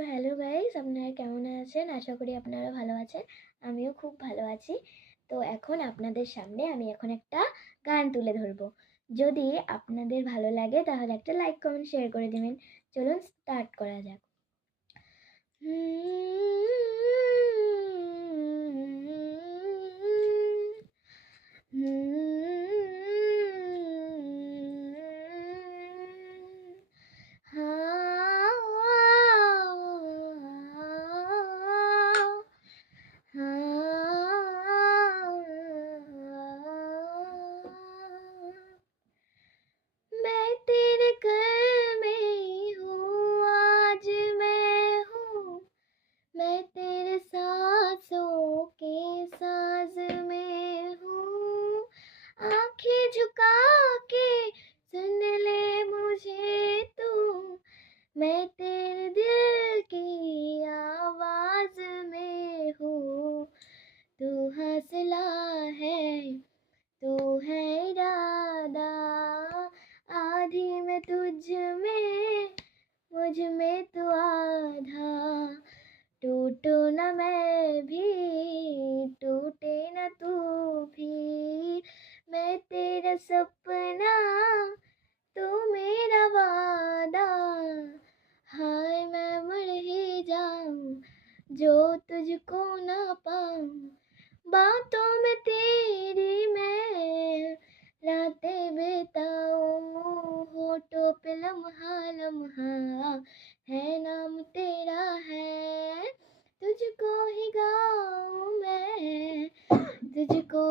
So hello guys, আপনারা কেমন আছেন? আশা করি আপনারা ভালো আছেন। আমিও খুব ভালো আছি। তো এখন আপনাদের সামনে আমি একটা গান তুলে ধরবো। যদি আপনাদের ভালো লাগে তাহলে একটা লাইক, কমেন্ট, শেয়ার করে দিবেন। চলুন স্টার্ট করা যাক। मैं तेरे घर में हूँ, आज मैं हूँ। मैं तेरे सांसों के साज में हूँ। आंखें झुका के सुन ले मुझे तू, मैं तेरे दिल की आवाज में हूँ। तू हौसला है, तू है इरादा, आधी मैं तुझ में, मुझ में तू आधा। टूटू न मैं भी, टूटे न तू भी, मैं तेरा सपना, तू मेरा वादा। हाय मैं मर ही जाऊं जो तुझको ना पाऊं, बातों में तेरी मैं रातें बिताऊं। होठों पे लम्हा लम्हा है नाम तेरा है, तुझको ही गाऊं मैं, तुझको